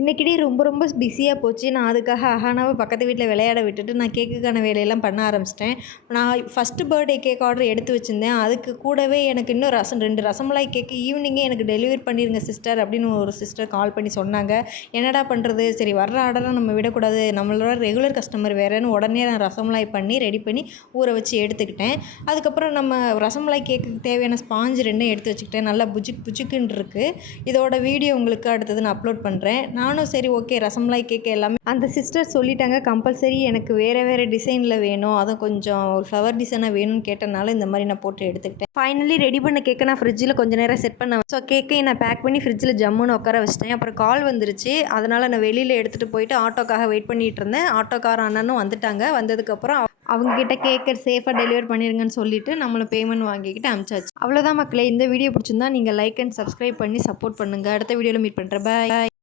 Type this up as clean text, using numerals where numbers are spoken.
இன்னைக்கு டே ரொம்ப பிஸியாக போச்சு. நான் அதுக்காக அஹானாவ பக்கத்து வீட்ல விளையாட விட்டுட்டு, நான் கேக்குக்கான வேலையெல்லாம் பண்ண ஆரம்பிச்சிட்டேன். நான் ஃபர்ஸ்ட்டு பர்த்டே கேக் ஆர்டர் எடுத்து வச்சிருந்தேன். அதுக்கு கூடவே எனக்கு இன்னும் 2 ரசமலாய் கேக்கு ஈவினிங்கே எனக்கு டெலிவரி பண்ணிருங்க சிஸ்டர் அப்படின்னு ஒரு சிஸ்டர் கால் பண்ணி சொன்னாங்க. என்னடா பண்ணுறது? சரி வர்ற ஆர்டர்லாம் நம்ம விடக்கூடாது. நம்மளோட ரெகுலர் கஸ்டமர் வேறன்னு உடனே நான் ரசமலாய் பண்ணி ரெடி பண்ணி ஊற வச்சு எடுத்துக்கிட்டேன். அதுக்கப்புறம் நம்ம ரசமலாய் கேக்குக்கு தேவையான ஸ்பாஞ்ச் 2ம் எடுத்து வச்சுக்கிட்டேன். நல்லா புஜுக்குன்னு இருக்குது. இதோட வீடியோ உங்களுக்கு அடுத்தது நான் அப்லோட் பண்ணுறேன். நானும் சரி ஓகே ரசமலாய் கேக் எல்லாமே அந்த சிஸ்டர் சொல்லிட்டாங்க கம்பல்சரி எனக்கு வேறு டிசைனில் வேணும், அதுவும் கொஞ்சம் ஒரு ஃப்ளவர் டிசைனாக வேணும்னு கேட்டனால இந்த மாதிரி நான் போட்டு எடுத்துக்கிட்டேன். ஃபைனலி ரெடி பண்ண கேக்கை நான் ஃப்ரிட்ஜில் கொஞ்சம் நேரம் செட் பண்ண ஸோ கேக்கையும் நான் பேக் பண்ணி ஃப்ரிட்ஜில் ஜம்முன்னு உட்கார வச்சிட்டேன். அப்புறம் கால் வந்துருச்சு. அதனால் நான் வெளியில் எடுத்துகிட்டு போயிட்டு ஆட்டோக்காக வெயிட் பண்ணிகிட்டு இருந்தேன். ஆட்டோக்கார அண்ணனும் வந்துட்டாங்க. வந்ததுக்கப்புறம் அவங்கக்கிட்ட கேக்கை சேஃபாக டெலிவர் பண்ணிடுங்கன்னு சொல்லிவிட்டு நம்மளும் பேமெண்ட் வாங்கிக்கிட்டு அனுப்பிச்சாச்சு. அவ்வளோதான் மக்களே. இந்த வீடியோ பிடிச்சிருந்தா நீங்கள் லைக் அண்ட் சப்ஸ்கிரைப் பண்ணி சப்போர்ட் பண்ணுங்கள். அடுத்த வீடியோவில் மீட் பண்ணுறேன். பாய்.